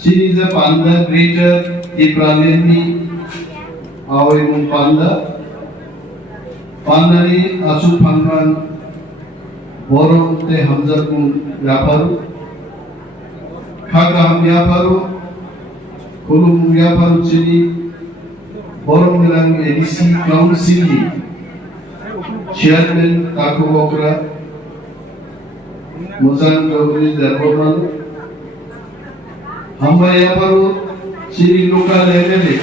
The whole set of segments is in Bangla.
She is a panda greater Tipra Leni Away Panda Pandani Asu Pangan Boron Te Hamzakun Yaparu Kaka Ham Yaparu Kulum Yaparu Chini Boron Milang Edisi Council Chairman Taku Okra Mothano Debbarma Hamba Yaparu Chini Local Area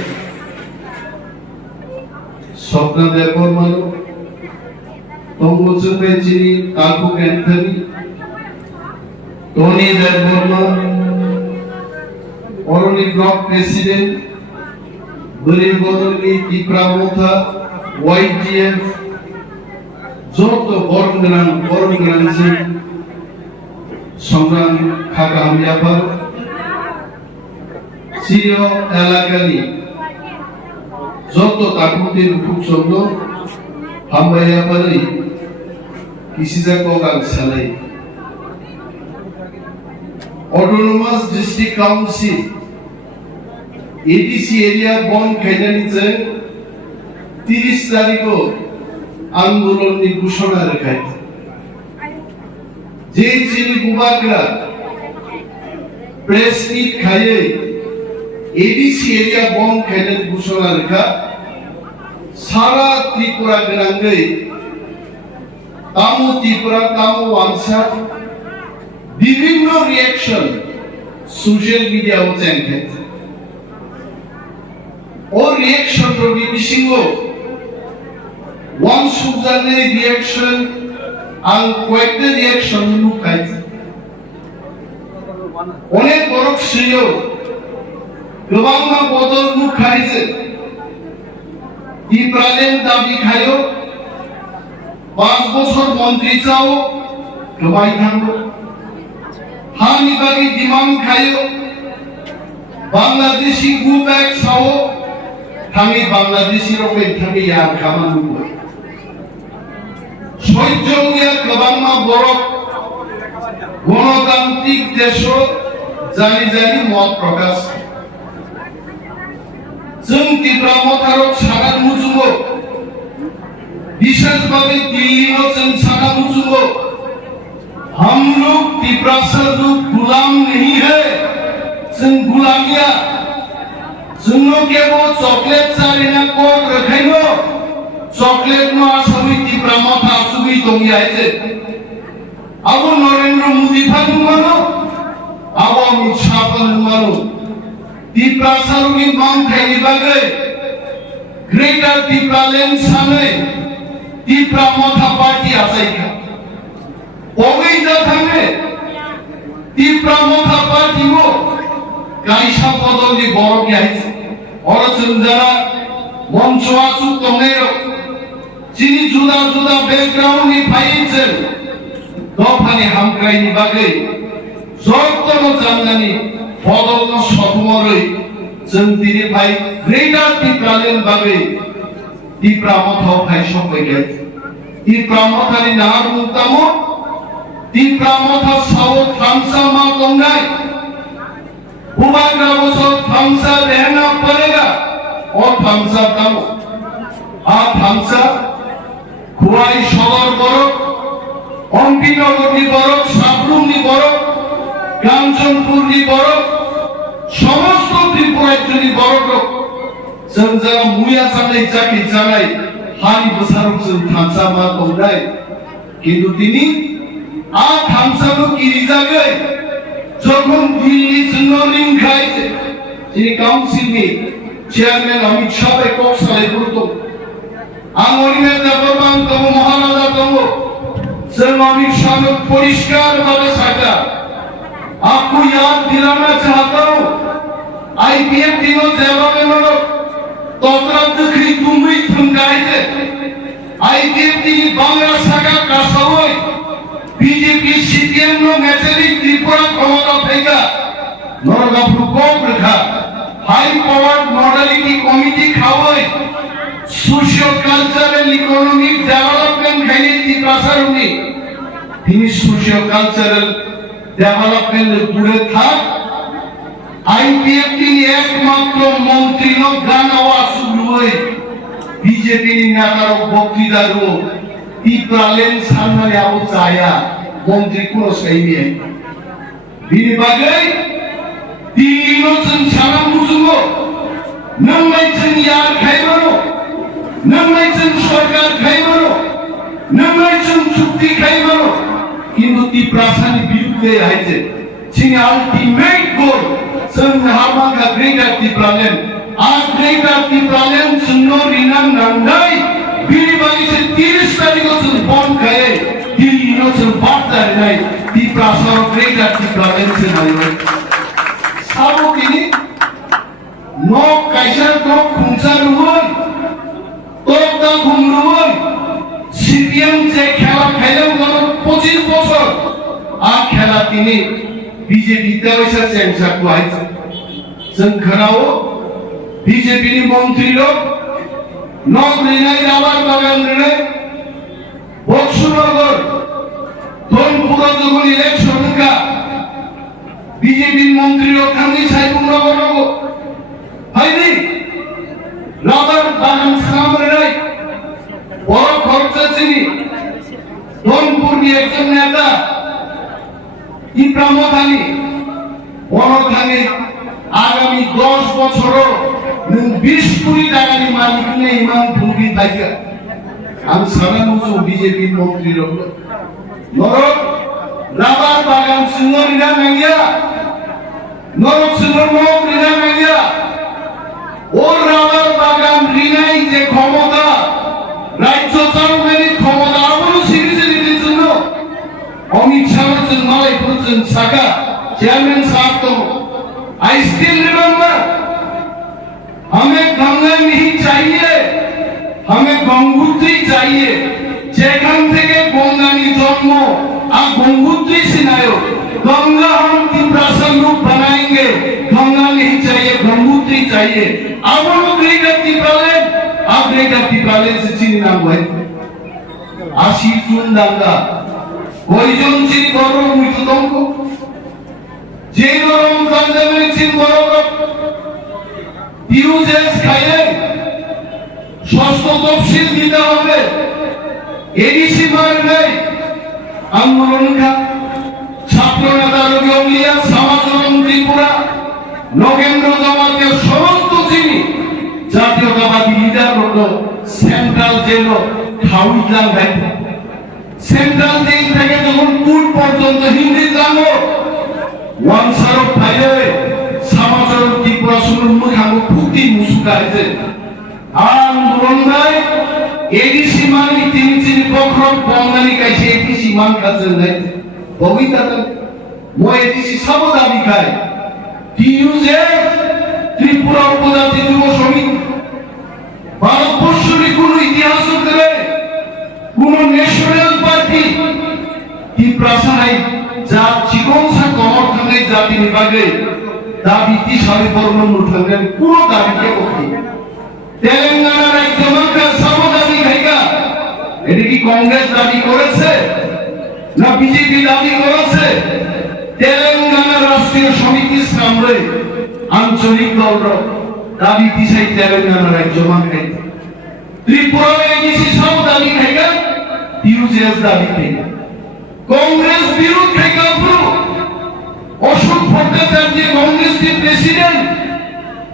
Saka Debbarma Tongo Chini Taku Anthony Tony Debbarma Oroni Block President Buri Bodoni Tipra Motha YGF Joto Borngram Songran Kaka Amyapar Siyo Elakali Joto Takutin Kuksondo Hambayapari Kisiza Kogan Salai Autonomous District Council ADC area Bon Kenyanite 30 তারিখও আন্দোলন ঘোষণা রেখাইছে যে চিনি বুবাকরা প্রেস মিট খাইয়ে এডিসি এরিয়া বন খাইলে ঘোষণা রেখা সারা ত্রিপুরা গ্রামে তামু ত্রিপুরা তামু ওয়ানসা বিভিন্ন রিঅ্যাকশন সোশ্যাল মিডিয়া ও চ্যানেল ও রিঅ্যাকশন রবি বিশিঙ্গ ওয়ান সুজানের রিঅ্যাকশন আর কয়েকটা রিঅ্যাকশন লুকাইছে অনেক বড় ছিল গোবাং বদল লুকাইছে ইব্রাহিম দাবি খায়ো 5 বছর মন্ত্রী চাও গোবাই থাকো হানিবাগি ডিমান্ড খায়ো বাংলাদেশি গ্রুপ এক চাও থামি বাংলাদেশি রকম থামি আর কামানো সৈজঙ্গিয়া গোবাংমা বড় গণতান্ত্রিক দেশ জানি জানি মত প্রকাশ जों ত্রিপুরা মথারক সারা মুজুব বিশেষভাবে দিল্লিও जों सारा मुझुब हम लोग त्रिपुरा से गुलाम नहीं है जों गुलामिया जोंनो के वो चॉकलेट चारिना को रखाइनो चॉकलेट नो आसामी त्रिपुरा मथा सुबि दंगी आइजे आबो नरेंद्र मोदी फानु मानो आबो अमित शाह फानु मानो त्रिपुरा सारुनि मान थाइनि बागै ग्रेटर त्रिपुरा लैंड सानै त्रिपुरा मथा पार्टी आसाइखा ओगै जा थाङे त्रिपुरा मथा पार्टी वो गाइसा पदलनि बरक आइजे और जों जारा मन्चआ सुक दंनाय जिनि जुदा जुदा बैकग्राउंड नि फाइजे दफानि हामक्राइनि बागै जत्तन जाननानि बदल सतमरै जों दिनै भाइ ग्रेटर त्रिपुरा लैंड बागै त्रिपुरा मथाव फाइ सफैगोन त्रिपुरा मथानि नाम मुक्तामो त्रिपुरा मथा साव थामसा मा दंनाय बुबाग्रा बसो थामसा रहना पड़ेगा और थामसा तम आ थामसा खुआई सदर बरक अंकिनगरनि बरक साबरुमनि बरक कांचनपुरनि बरक समस्त त्रिपुरानि बरक जों जारा मुया जानाय जाखि जानाय हानि बसारक जों थामसा मा दंनाय किन्तु दिनै आ थामसाखौ गिरि जागै যখন দিল্লি সিঙ্গলিং খাইছে এই কাউন্সিলনি চেয়ারম্যান অমিত শাহ একক সালে করতো আঙুলিনে দেববান তো মহারাজা তো সে অমিত শাহ পরিষ্কার ভাবে সাকা आपको याद दिलाना चाहता हूं आईपीएफ दिनों जवाब में तोतरा दुखी तुम्ही थमगाइছে आईपीएफ दिनी बांग्ला साका कासोई बीजेपी सीपीएम नो नेचुरली त्रिपुरा ক্ষমতা পেগা নরগাপুর কোপ রেখা হাই পাওয়ার মডেলিটি কমিটি খাওয়াই সোশিও কালচারাল ইকোনমিক ডেভেলপমেন্ট খাইনি ত্রিপুরা সারুনি তিনি সোশিও কালচারাল ডেভেলপমেন্ট পুরে থাক IPF ni ekmatro mantri no ganawa subroi BJP ni nataro boktidaro Tipra len sanmane abu cahaya mantri kuno saiye bini bagai tingino sen salam musugo namai sen yar khaibaro namai sen sarkar khaibaro namai sen chukti khaibaro kintu Tipra sani birudhe aise sini ultimate goal sen harmanga greater Tipra len greater Tipra len sunno rinam nandai bini bagai se 30 tarikh sen bon khaye tingino sen barta nai Tipra so greater Tipra len sen ayo sabo kini no kaisa no khungsa ruhoi tokta khumruhoi CPM je khela khailem gono 25 বছর আর খেলা তিনি বিজেপি তে হইছে Seng Saka আইছে जों खोनाओ বিজেপি नि মন্ত্রী লোক নক রিনাই রাবার বাগান রে বক্সনগর ধনপুর যখন ইলেকশন কা বিজেপি মন্ত্রী লোক থাকি সাইপুরনগর নগো হয়নি রাবার বাগান সামনে নাই বড় খরচা চিনি ধনপুর নি একজন নেতা Tipra Mothano বড়থানে আগামী 10 বছর 20 কোটি টাকা নি মালিক নে ইমান ভূমি পাইকা আমি সারামুজু বিজেপি মন্ত্রী লোক নরক রাবার বাগান সুন্দরীরা নাইয়া নরক সুন্দর মন্ত্রীরা নাইয়া ওর রাবার বাগান রিনাই যে ক্ষমতা রাজ্য সরকারের ক্ষমতা আবারও সিরিজে নিতে জন্য অমিত শাহ মালাই বলছেন সাকা চেয়ারম্যান साहब तो आई स्टिल रिमेंबर हमें गंगा नहीं चाहिए हमें गंगोत्री चाहिए যেখান থেকে গঙ্গানি জন্ম আর गंगोत्री सिनायो गंगा हम Tipra से रूप बनाएंगे गंगा नहीं चाहिए गंगोत्री चाहिए अब वो ग्रेटर Tipra ले अब ग्रेटर Tipra ले से चिनी नाम है आशी चुन दांगा কয়জন চিন বড় মৃত্যুদণ্ড যে গরম কান্দে চিন বড় ইউজেস খাইলে ষষ্ঠ তফসিল দিতে হবে এডিসি মার নাই আন্দোলন কা ছাত্র নেতা রবিউলিয়া সমাজরণ ত্রিপুরা নগেন্দ্র জমাতের সমস্ত চিনি জাতীয়তাবাদী লিডার হলো সেন্ট্রাল জেল খাউইলাম দায়িত্ব সেন্ট্রাল জেল থেকে যখন কোর্ট পর্যন্ত হিন্দি জানো ওয়ান সারক ভাইরে সমাজরণ ত্রিপুরা শুনুন মুখামু খুঁটি মুসুকাইছে আন্দোলন নাই এডিসি মানি তিনি চিনি বখরক বঙ্গানি কাইছে এডিসি মান কাছে নাই ববিতা মো এডিসি সাবো দাবি খায় টিইউজে ত্রিপুরা উপজাতি যুব সমিতি ভারতবর্ষের কোনো ইতিহাস ধরে কোন ন্যাশনাল পার্টি Tipra সাহাই যা জীবন সা কমর থানে জাতি নিবাগে দাবি কি সারি বর্ণ মুঠাঙ্গেন পুরো দাবিকে বকি তেলেঙ্গানা রাজ্য সরকার সব দাবি খাইকা এটা কি কংগ্রেস দাবি করেছে না বিজেপি দাবি করেছে তেলেঙ্গানা রাষ্ট্রীয় সমিতি সামনে আঞ্চলিক দল দাবি দিছাই তেলেঙ্গানা রাজ্য সরকার ত্রিপুরা এডিসি সব দাবি খাইকা টিউজেস দাবি খাইকা কংগ্রেস বিরোধ খাইকা পুরো অশোক ভট্টাচার্য কংগ্রেসের প্রেসিডেন্ট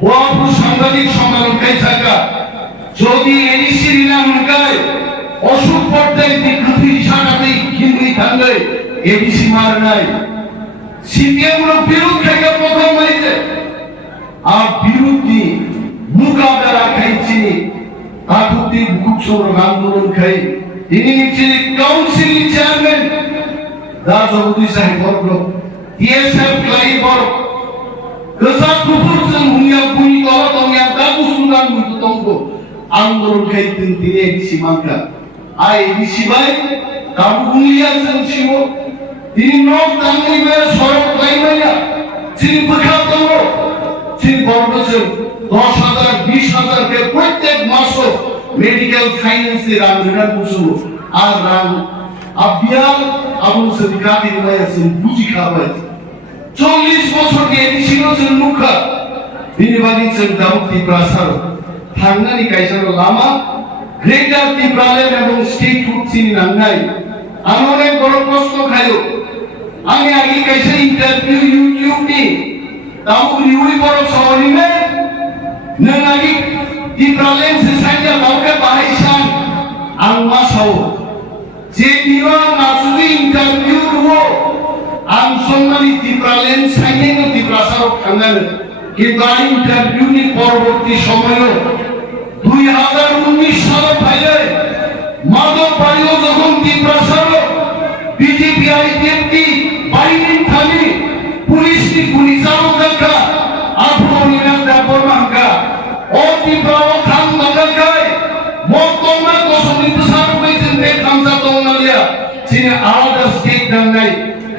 ওয়াপুর সাংবাদিক সম্মেলন খাই থাকা যদি এডিসি নাম গায় অশোক ভট্টাচার্য বিকৃতি ইশারাতে হিন্দি থাকলে এডিসি মার নাই সিপিএম লোক বিরোধ খাইকা প্রথম হয়েছে আর বিরোধী মোকাবেলা খাইছি কাকুতি বুকুচোর আন্দোলন খাই তিনি নিচে কাউন্সিল চেয়ারম্যান রাজবুদ্দি সাহেব বর্গ টিএসএফ ক্লাই বর্গ গজা কুপুরজন হুনিয়া বুই তলা তমিয়া দাবু সুনান বুই তঙ্গো আন্দোলন খাই তিনি এডিসি মানকা আই এডিসি ভাই দাবু হুনিয়া সেনশিব তিনি নক দাঙ্গি মেরে সড়ক লাইমাইয়া তিনি বিখ্যাত তিনি বর্গজন 10,000 20,000 কে প্রত্যেক মাসে মেডিকেল ফাইন্যান্সের আন্দোলন বুঝু আর রান আবিয়াল আবু সদিকা দিনে আছে বুঝি খাওয়াই 40 বছর কে এডিসি ছিল মুখা बिनिबादि जों दाउ टिप्रासार थांनानै गायसर लामा ग्रेटार टिप्रालेन्ड एबं स्टेट फुडसिनि नांनाय आं अनेक बड़ प्रश्न खायो आंनि आगे गायसर इन्टारभिउ इउटिउबनि दाउ रिउइ बड़ सहरनिनो नों आगे टिप्रालेन्ड सोसाइटिया दाउके बाहायसान आं मा सावो जे दिवा नाजुनि इन्टारभिउ रुवो आं सन्नानि टिप्रालेन्ड साइनेनो टिप्रासाराव थांनानै কিন্তু ইন্টারভিউনি পরবর্তী সময়ে 2019 সালে ফাইলে মাদক পানীয় যখন টিপ্রাসার বিজেপি আইডিএমটি বাইরিন থানি পুলিশনি পুলিশাও দেখা আফরনিনা দেববর্মাঙ্কা ও টিপ্রাও খান মাগাকাই মতনা কসনি প্রসার কইতেন বে খামসা দংনালিয়া যিনি আলাদা স্টেট দাঙ্গাই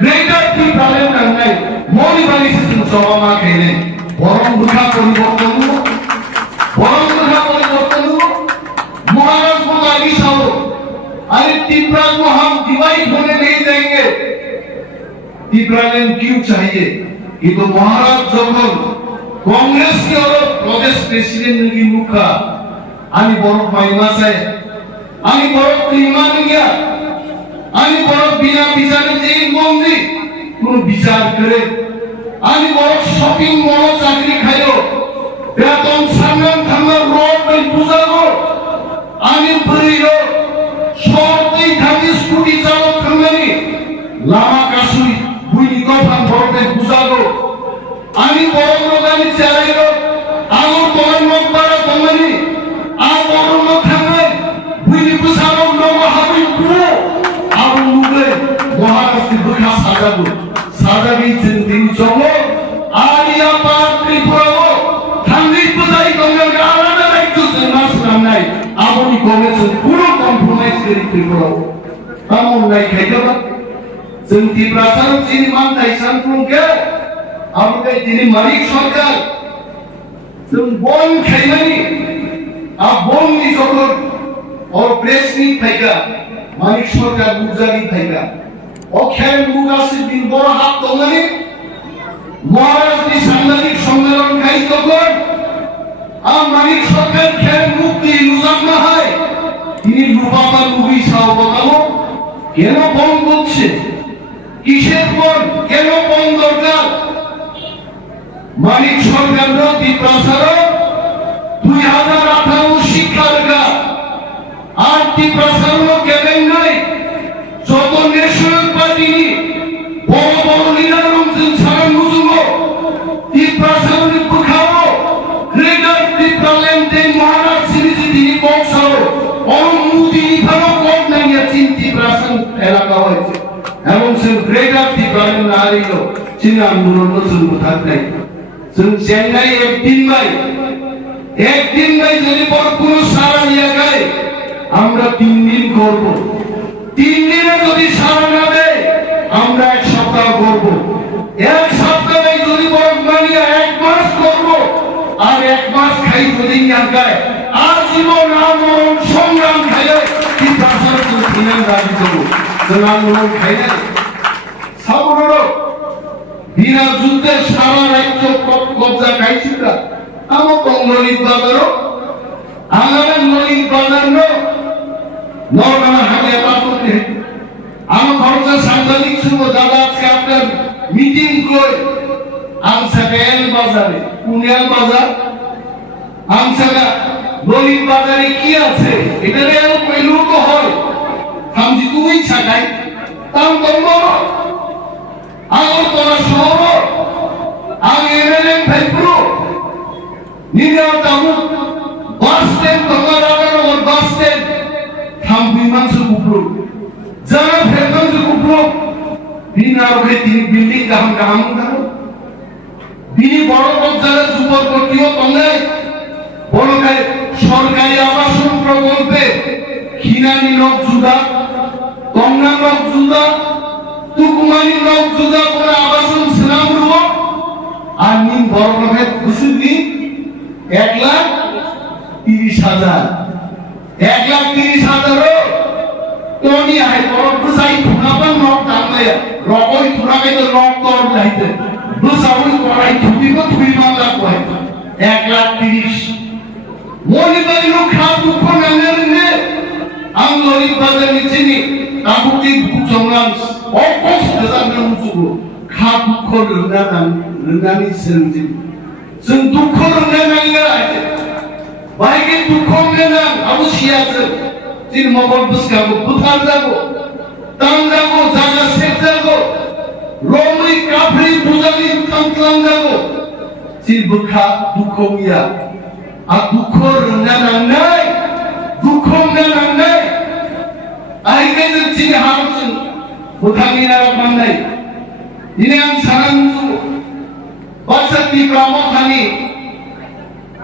গ্রেটার টিপ্রালেন দাঙ্গাই মনিবালি সিস্টেম সমামা খেলে বরং মুখা পরিবর্তন महाराज को आगे साओ अरे तिपरा को हम डिवाइड होने नहीं देंगे टिप्रालैंड क्यों चाहिए ये तो महाराज जब कांग्रेस के और प्रदेश प्रेसिडेंट की मुखा आनी बरफ माइमा से आनी बरफ क्लीमा नहीं गया आनी बरफ बिना विचार जेल बंदी कोनो विचार करे आनी बरफ शॉपिंग मॉल चाकरी खायो बेतन संगम थंगर रोड पे बुझागो आनी बरिरो शॉर्टी थाकी स्कूटी चालो थंगनी लामा कासुई बुई कफान भरते बुझागो आनी बरफ गानी चालाइरो आगो तोन मकबारा थंगनी आ बरफ थंगै बुई बुझागो नगो हाबी पुरो आगो मुगे महाराष्ट्र बुखा साजागो साजागी जिंदगी चंगो आरिया पार त्रिपुरागो थांगै बुझाइ गंगा आलादा रायजो जोंना सामनाय आबोनि कংগ্রেসের পুরো কম্প্রোমাইজ করে ত্রিপুরাও তামন নাই খাইতাবা जों ত্রিপুরাসার যিনি মানতাই সানফুংকে আমাদের যিনি মালিক সরকার जों বন খাইমানি আ বননি যখন और প্রেসনি থাইকা মালিক সরকার বুঝালি থাইকা ও খেল মুগাসি দিন বড় হাত দমানি মহারাষ্ট্র সাংবাদিক সম্মেলন খাই তখন আর মালিক সরকার খেল মুক্তি লুজাম না হয় তিনি লুপাবা লুবি সাও বানাবো কেন বন করছে কিসের বন কেন বন দরকার মালিক সরকার ত্রিপ্রাসার 2018 শিক্ষার গা আর ত্রিপ্রাসার কেবেন নাই যত ন্যাশনাল পার্টি বড় বড় লিডার রমজান ছাড়া মুজুমো ত্রিপ্রাসার বুখাও গ্রেটার ত্রিপ্রাল্যান্ড মহারাজ সিরিজি তিনি বক্সাও অনুমতি ভালো কোট নাই চিন ত্রিপ্রাসার এলাকা হয়েছে এবং সে গ্রেটার ত্রিপ্রাল্যান্ড নারীও চিন আন্দোলন শুরু থাকতে जों চেন্নাই একদিন ভাই যদি পর কোনো সারা এলাকায় আমরা 3 দিন করব 3 দিনে যদি সারা না দেয় আমরা এক সপ্তাহ করব এক সপ্তাহে যদি বরফ মানিয়া 1 মাস করব আর 1 মাস খাই যদি এলাকায় আজীবন আমরণ সংগ্রাম খাইলে কি ভাষার দিনের দাবি করব जों আন্দোলন খাইলে সাবরো বিনা যুদ্ধে সারা রাজ্য কবজা খাইছিল আমো কংগ্রেস বাজারও আগামী ললিত বাজার নরনা হাতে পাঠতে আম খরচা সাংবাদিক শুভ দাদা আজকে আপনার মিটিং করে আমসাকেল বাজারে পুনিয়াল বাজার আমসাকা ললিত বাজারে কি আছে এটা এর কইলু তো হয় থামজি তুই ছাকাই তাম কম আগর তোরা শহর আগে এমএলএ ভাইপুরো নিয়া দামু বাস স্ট্যান্ড তঙ্গারাগার ওর বাস স্ট্যান্ড থামবি মানসু কুপ্রো যারা ফেরমানসু কুপ্রো বিনা ওকে তিনি বিল্ডিং গাম গাম গাম বিনি বড় বড় যারা যুবক কর্তৃও তঙ্গাই বড় গায় সরকারি আবাসন প্রকল্পে খিনানি লোক জুদা তঙ্গা লোক জুদা তুকুমানি লোক জুদা করে আবাসন সিনাম রুব আর নিন বড় লোকের খুশি 1,30,000 1,30,000 তোনি আই বড় বুসাই খুনাবান নক তামে রকই খুনাবে তো নক তোর লাইতে বুসাউই করাই থুবিব থুবি মামলা কয় खा दुख रोंनानै सोलोंजेन जों दुख रोंनो नाङा बायगे दुख गोनां आवश्यक दिन मगल बुसकाबो बुथार जागो तां जागो जागा सेट जागो रोमरि काफ्रि बुजालि तंतलां जागो दिन बुखा दुख मिया आ दुख रोंना नांनाय दुख नांनाय आइगे जों दिन हामजों बुथामिना माननाय दिनै आं सानांगौ बासा तिप्रा मथानि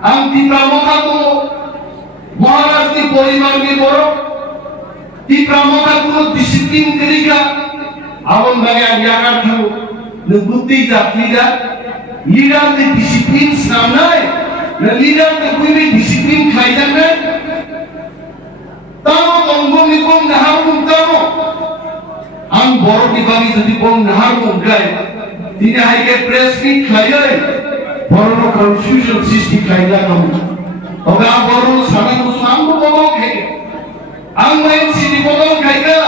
आं तिप्रा मथाखौ महाराजनि परिबारनि बर' तिप्रा मथाखौ डिसिप्लिन करिका आवन बागे आं यागार थांगौ नों बुद्धि जाफलिदा लीडर नि डिसिप्लिन सामनाय न लीडर के कोई भी डिसिप्लिन खाइजानाय तानो तंगोनि कोम नहारुं तानो आं बर'नि बागै जुदि कोम नहारुं गाय दिनै हायगे प्रेस मिट खायै बर'नो कन्फ्यूजन सृष्टि खायला दं अगा बर'नो सानांगौ आंबो बदल खायगे आं मानसिनि बदल खायगा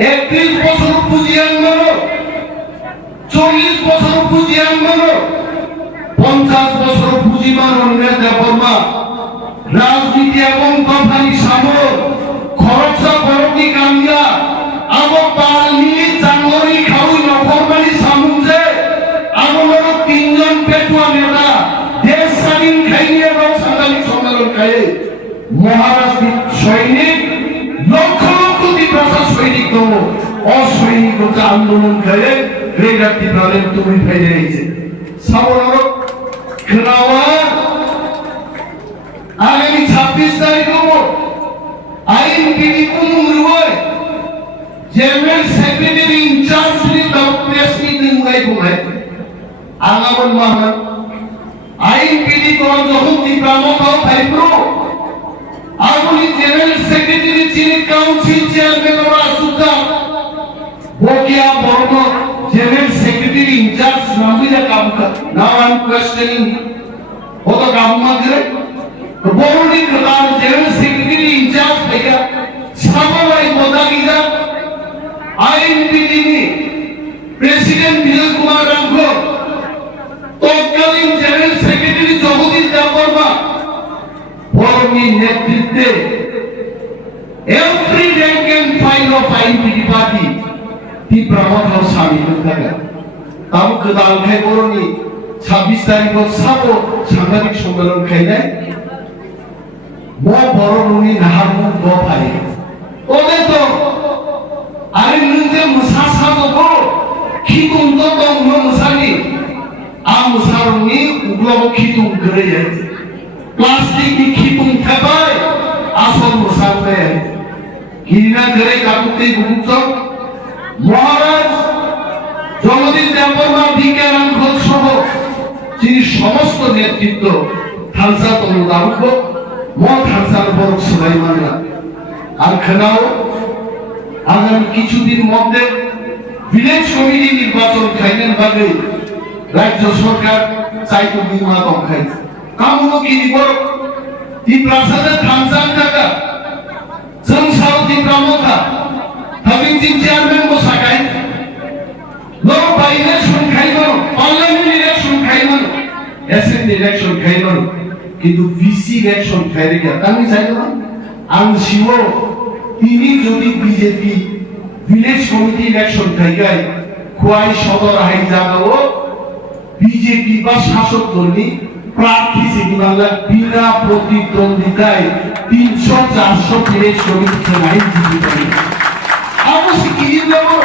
31 বছর পুজিয়ান মানো 40 বছর পুজিয়ান মানো 50 বছর পুজি মানো দেববর্মা রাজনীতি এবং কোম্পানি সামর খরচা বড়নি কামিয়া আবো পালনি জানুয়ারি খাউ নফরমানি সামুজে আমলো তিনজন পেটুয়া নেতা দেশ স্বাধীন খাইনি এবং সাংবাদিক সম্মেলন খায় মহারাষ্ট্র সৈনিক লক্ষ লক্ষ তীব্রতা সৈনিক দল অসৈনিক আন্দোলন খায় রেগার তীব্রালেন তুমি ফেলে রয়েছে সাবর খেলাওয়া আগামী 26 তারিখ আইন বিধি কুমুরুয় general secretary in charge press meeting গাইবুয় আগামন মহান আইন বিধি কোন যখন তীব্রামতাও ফাইব্রো আগুনি জেনারেল সেক্রেটারি যিনি কাউন্সিল চেয়ারম্যান ওরা সুদা বকিয়া বর্ণ জেনারেল সেক্রেটারি ইনচার্জ নামিলা কামকা নাও আই এম কোয়েশ্চেনিং ওতো কামমা করে তো বর্ণি প্রধান জেনারেল সেক্রেটারি ইনচার্জ থেকে সামাই মোদাগিদা আইন বিধিনি প্রেসিডেন্ট বিজয় কুমার রাঙ্গো তৎকালীন জেনারেল সেক্রেটারি জগদীশ দেববর্মা বর্ণি নেতৃত্বে every rank and file of INPD party Tipra Mothano শামিল থাকা তাও কদাল খাই বরনি 26 তারিখ সাবো সাংবাদিক সম্মেলন খাইলে ম বরনি নাহারমু গ ভাই ওদে তো আরে নিজে মুসা সাবো গো খিতুম তো দম মুসানি আ মুসারনি উগলো খিতুম করে যায় প্লাস্টিক কি খিতুম থাকায় আসল মুসাতে কিনা ধরে কাকুতে গুঞ্জ মহারাজ জগদীশ দেববর্মা বিজ্ঞান ঘোষ সহ যিনি সমস্ত নেতৃত্ব থানসা তনুদারুক থানসার বড় সবাই মানলা আর খেলাও আগামী কিছুদিন মধ্যে ভিলেজ কমিটি নির্বাচন খাইলেন ভাবে রাজ্য সরকার চাইতো বিমা কম খাইছে কামুনো কি দিব তিপ্রাসাদের থানসান টাকা जों साउथ इब्रामथा थाबिंजिन चेयारमैन को साकाय लो बाइने सुनखाइमन पार्लियामेंट इलेक्शन खाइमन एसएन इलेक्शन खाइमन किन्तु वीसी इलेक्शन खाइरे क्या तानि चाइदोना आं सिओ तिनि जदि बीजेपी विलेज कमिटी इलेक्शन खाइगाय खुआई सदर हाइ जागाओ बीजेपी बा शासक दलनि प्रार्थी सिगिमाला बिना प्रतिद्वंदिताय 300-400 विलेज कमिटी नाइन जीवित आबो सिकिरि लेबो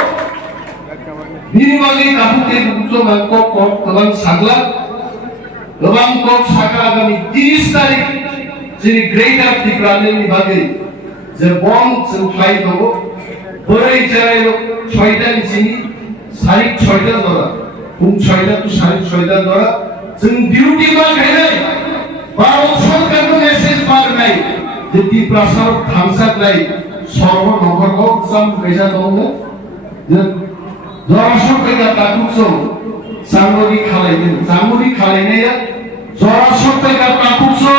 बिनिबागै कापुते बुंजो मांको कक गोबां सागला गोबां कक साका आगामी 30 तारिख जेरै ग्रेटार टिप्रालेनि बागै जे बम जों फ्लाइ दङ बोरै जेराय 6टा निसिनि 6:30 दरा फुं 6टा टु 6:30 दरा जों डिउटि मा खायनाय भारत सरकारनो मेसेज मारनाय যে তীপ্রাসার থামসাকলাই সর্ব নগরগো সাম পেজা দङ যে জরাসর পেগা তাকুসো সাংগরি খালাইনাया জরাসর পেগা তাকুসो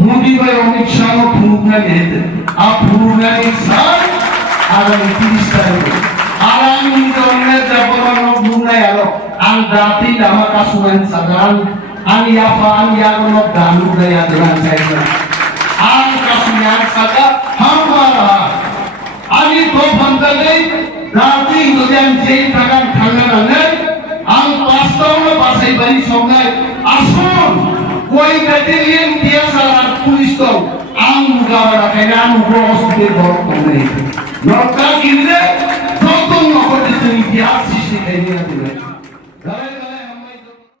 মোদি ভাই অমিত শাহ ফুরুনা নেতে আ ফুরুনানি সাই আগামী 30 তারিখে ang internet Debbarma bunai alo ang dati dama Kasoui sagan ang yafa ang yagono danu daya dengan saya ang Kasoui Saka hamara ani to bhandale dati jodan jei takan thangana ang pastawno basai bari songai asun koi battalion dia saran pulis to ang gawara kailan ugro hospital borok komai Nokta kinde, totong nokote seni dia sisi kainya